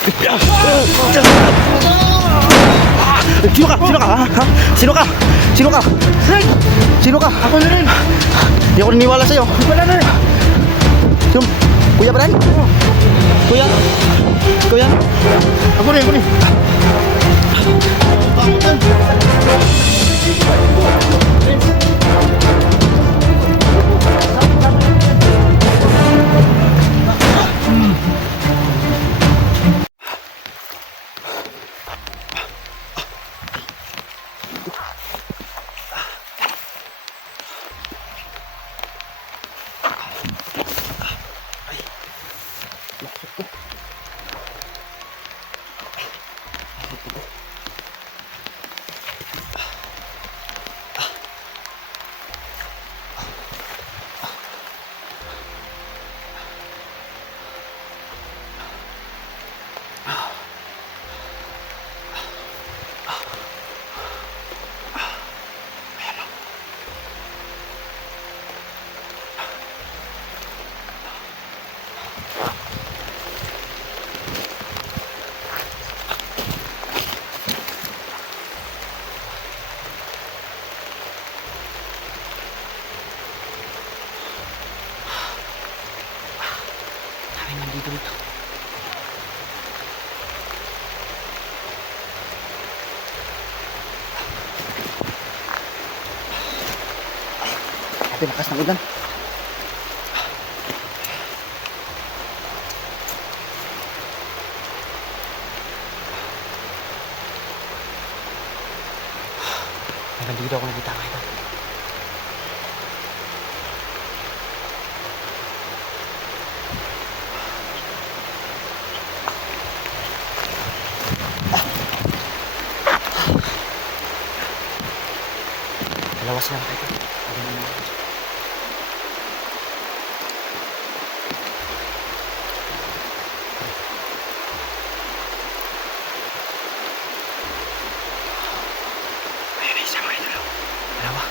Sino ka? Sino ka? Ha? Sino ka? Sino ka? Sino ka? Ako na rin. Hindi ako niniwala sa'yo. Wala na rin. Sino? Kuya ba rin? Kuya? Kuya? Ako rin, ako rin. Ay, nandito ito. Ate, lakas ng ulan. Ay, nandito ako nakita ka ito. Dalawa sila ito. Ayun na isa mga idol. Dalawa.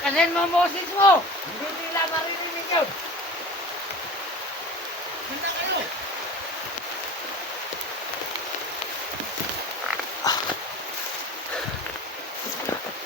Pakasin mo ang boses mo! Hindi nila maririnig yun! Ganda kayo!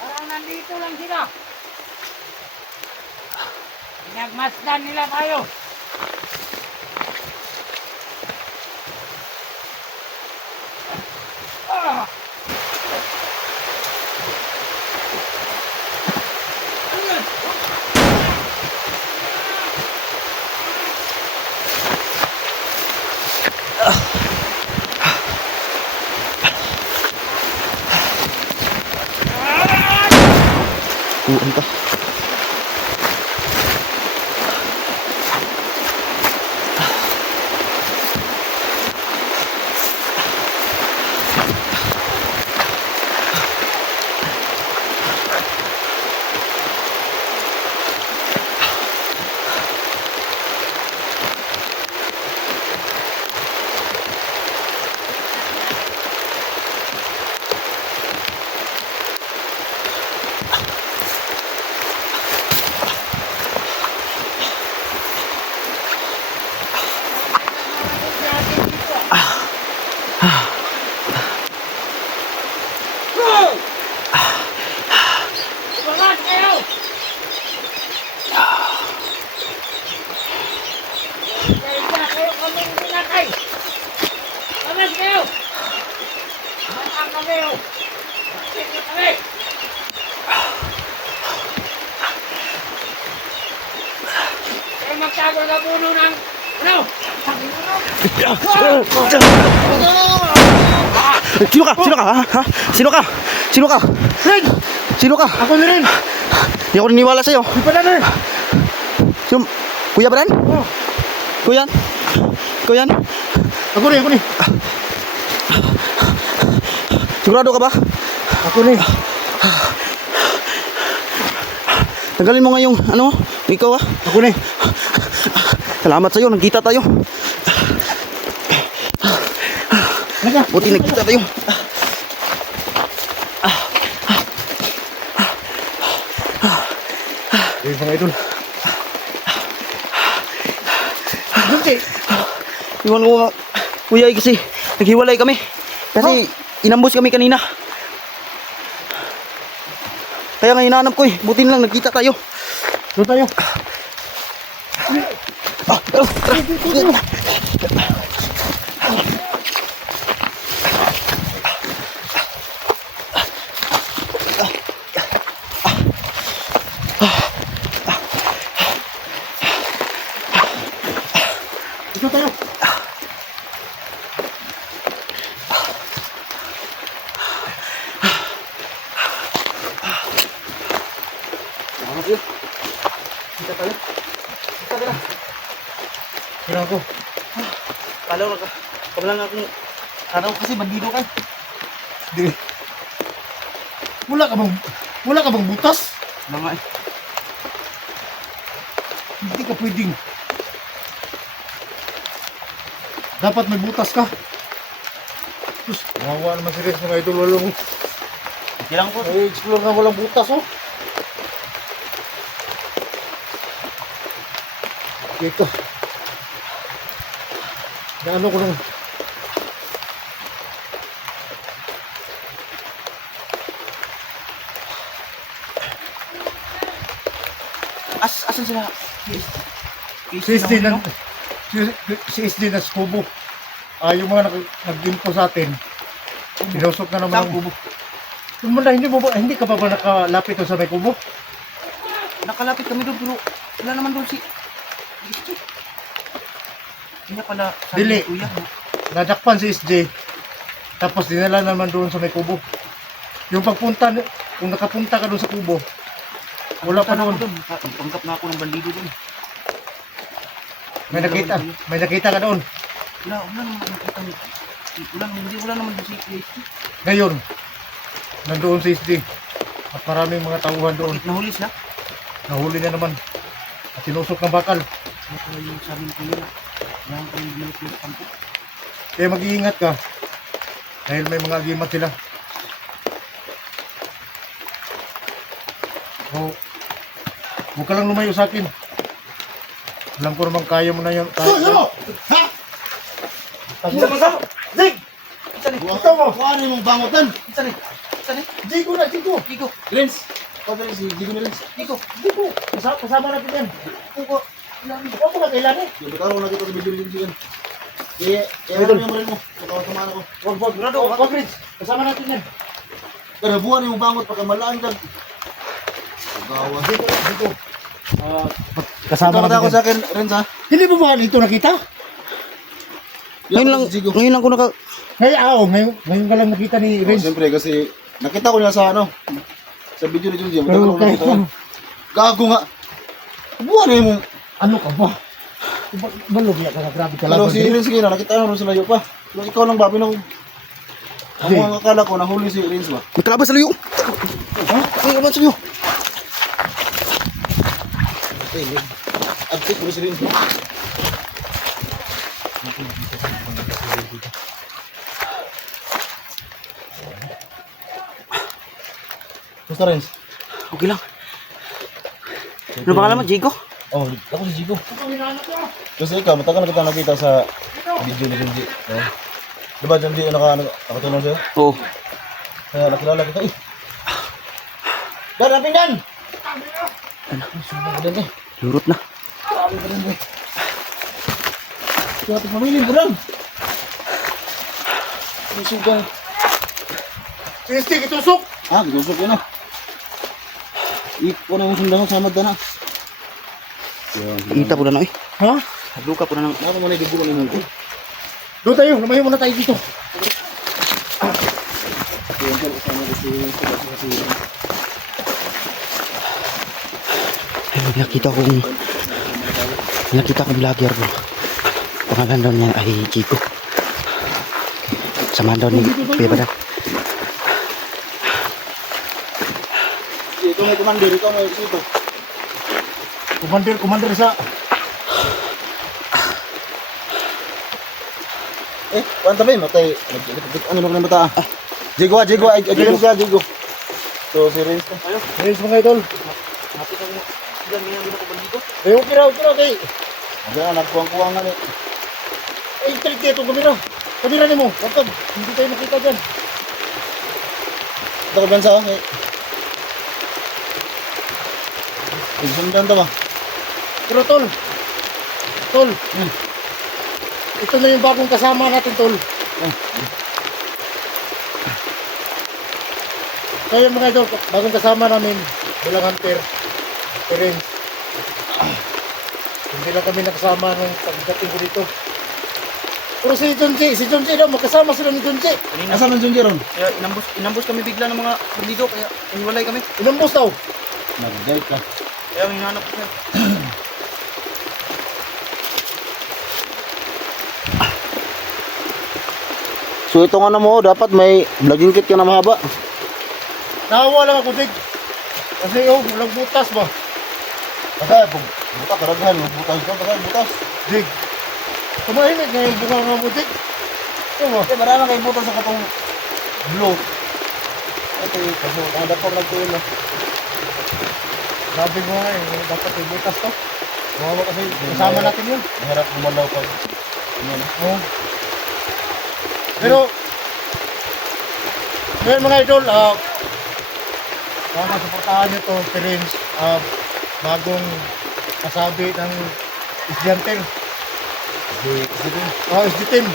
Parang nandito lang sila! Pinagmasdan nila tayo! Ah! Uwan ka. Umangat kayo! Kaya kayo kaming pinatay! Umangat kayo! Umangat kami! Umangat kami! Kayo magtago sa puno ng... Ano? Sino ka? Sino ka? Ha? Sino ka? Sino ka? Fred! Sino ka? Ako na rin! Hindi ako niniwala sa'yo. Di pa na rin! Yung, Kuya Bran? Oh, Kuyan? Kuyan? ako rin! Sigurado ka ba? Ako rin! Tanggalin mo nga yung, ano, ikaw ah. Ako rin! Salamat sa'yo, nagkita tayo. Buti nagkita tayo. Ayun mga idol. Buti! Iwan ko nga, kuya kasi naghiwalay kami. Kasi inambos kami kanina. Kaya nga hinahanap ko eh. Buti na lang nagkita tayo. Doon tayo! Tara. Dito tayo! Salamat sa'yo. Kita tayo. Kita ka na. Kailangan ko. Kala ko kabalang akong kala ko kasi bandido ka. Di. Wala ka bang butas? Wala nga eh. Hindi ka pwedeng. Dapat may butas ka. Sus, mawawa naman si Renz mga idol. Walang, Kailangan ko. may explore na walang butas oh. Dito. Naano ko lang. Asan sila? Si SD na, si SD na Skubo. Yung mga nag-info sa atin. Sinusok na naman Saan ang kubo? Yung muna, hindi ka pa ba nakalapit doon sa may kubo? Nakalapit kami doon pero wala naman doon si Kaya pala sabi Dili. ni Kuya. Nadakpan si SJ. Tapos dinala naman doon sa may kubo. Yung pagpunta, kung nakapunta ka doon sa kubo, wala pa Punta na doon. ako doon. Panggap na ako ng bandido doon. May nakita ka doon. Wala naman nakita mo. Wala naman doon si Kuya. Ngayon, nandoon si SJ. At maraming mga tauhan doon. Bakit nahuli siya? Nahuli na naman. At tinusok ng bakal. Ano pala yung sabi ni Kuya? Kailangan kami binalik yung kampo. Kaya mag-iingat ka. Dahil may mga agimat sila. Oh, huwag ka lang lumayo sa akin. Alam ko naman kaya mo na yun. Ano? Ha? Isa mo sa... Zig! Isa ni. Ito mo! Kuhaan mong bangotan. Isa ni. Isa ni. Jigo na, Jigo! Kiko. Lens. Pagkali si Jigo na Lens. Kiko. Jigo! Kasama natin yan. Kuko. Huwag mo na kailangan. Yung betaro na kita sa video Lens yan. Kaya ano yung maril mo? Pagkawatamaan ako. Huwag, Rich. Kasama natin yan. Kaya buwan yung bangot pagka malaan ka. Pagawa. Jigo, Jigo. Kasama Kasama natin ako yan. sa akin, Renz ha? Hindi mo ba ito nakita? Ngayon lang ko Ngayon ka lang nakita ni Renz. Siyempre kasi nakita ko niya sa ano. Sa video ni Junji. Pero Matagal ko nakita ko. Gago nga. Buwan yung mong. Ano ka ba? Balugya ka na, grabe ka Pero lang. si Renz kaya nakita ko sa layo pa. Pero ikaw lang ba pinong. Ang mga akala ko nahuli si Renz ba? May kalaban sa luyo. Ha? May kalaban sa luyo. Absik mo si Renz ba? Basta Renz? Okay lang. Ano pangalan mo, Jigo? Oh, ako si Jigo. Kasi ikaw, matagal na kita nakita sa video ni Junji. Oh. Diba Junji nakatulong sa'yo? Oo. Kaya nakilala kita eh. Dan, naping Dan! Sumpah ka din eh. Lurot na. Sabi ka din eh. Kaya ating pamilya, bulan. May sugang. Este, itusok! Ah, gitusok yun ah. Iko na yung sundang samad na na. Kita po na eh. Ha? Luka po na ng... Ako man ay dugo ng multi. Doon tayo, lumayo muna tayo dito. Kaya ang kasama ko si Ay, nakita kong vlogger po. Pangalan daw niya ay Jigo. Samahan daw ni Kuya Badal. Ito may commander, ikaw may ito. Commander sa... Kuwanta ba yun? Matay. Ano naman mata ah? Jigo, Jigo siya, Jigo. So, si Renz ka. Renz mga idol. Nakita ko sila ngayon din ako bandido. Okay raw, kay. Diyan, nagkuwang-kuwang nga eh. Ay, talit ito, kamera. Kamera ni mo. Kapag, hindi tayo nakita dyan. Ito ko bansa oh. Sundan to ba? Pero tol. Ito na yung bagong kasama natin, tol. Kaya mga idol, bagong kasama namin, Bulang Hunter, Renz. Hindi lang kami nakasama nung pagdating ko dito. Pero si Junji daw, magkasama sila ni Junji. Asan ang Junji ron? Kaya inambos kami bigla ng mga bandido. Kaya iniwalay kami. Inambos daw. Nag-guide ka. Kaya hinahanap ko siya. So itong ano mo, dapat may vlogging kit ka na mahaba. Nahawa lang ako, Dig. Kasi walang butas ba? Kasi butas, karaghan, butas ka, butas. Dig. Tumahimik na yung bunga nga mo, Dig. Ano ba? Kasi marami kayo butas sa katong blue. Ito yung kaso, ada pa nagtuin na. Sabi mo nga dapat yung butas to. Wawa kasi kasama natin yun. Mahirap gumalaw pag ano. Oo. Pero, ngayon mga idol, sana suportahan nyo to, parents, bagong kasabi ng Isdiantel. SD Team.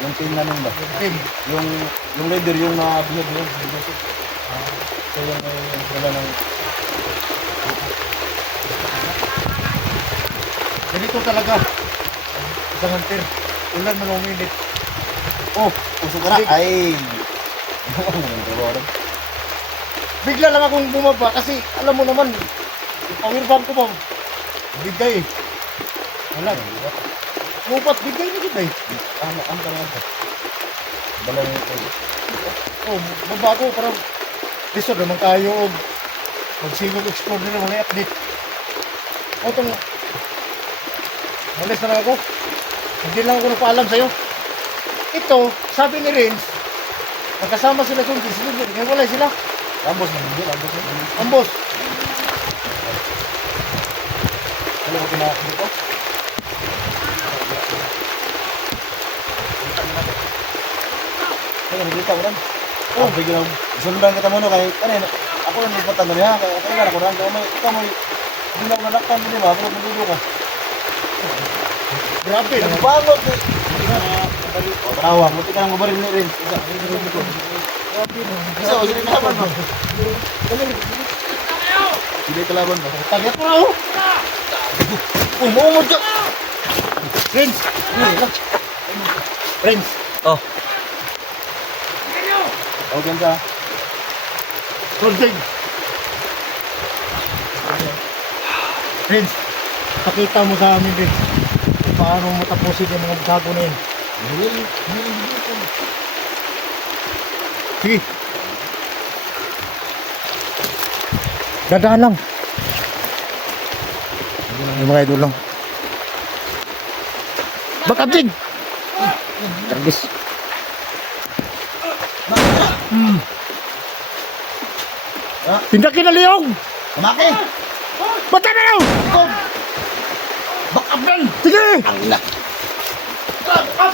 Yung team namin ba? Team. Yung leader, yung nabihag yun. So yung wala ng... Ganito talaga. Isang hunter. Ulan man uminit. Oh, usok ka na. Ay! Bigla lang akong bumaba kasi alam mo naman, yung power bank ko ba, bigay eh. Wala. Lupat, bigay na bigay. Ano ka naman? Balang ito. Oh, baba ko parang lisod naman tayo og magsingog explore nila wala update. O itong malis na lang ako. Hindi lang ako nagpaalam sa'yo. Ito, sabi ni Renz, magkasama sila kung disilibir. Ngayon wala sila. Ambos na hindi, ambos na. Ambos. Ano ko tinakot dito? Kaya nagkita ko lang. Oh, bigyan lang. Sundan kita muna kay kanina. Ako lang nagpatan niya kaya ako lang kamo hindi na nalaktan din ba? Pero nagdudo ka. Grabe. Nagbangot eh. Oh, tawag mo tika nang mabaril ni Rin. Isa, sige kalaban mo. Sige kalaban mo. Tagat mo na ako. Umumod ka. Renz. Renz. Oh, Okay ka. Roding. Renz. Pakita mo sa amin, Renz. Kung paano mo tapusin yung mga bago na yun. Sige. Dadaan lang. Yung mga idol lang. Bakabdig! Tagis. Tindakin na liyong! Kamaki. Bata na lang! Back up lang. Sige!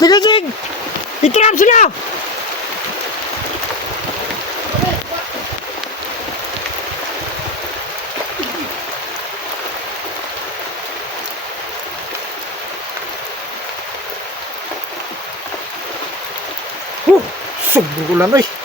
Sige, Sig! Itrap sila! Sobrang ulan, oy!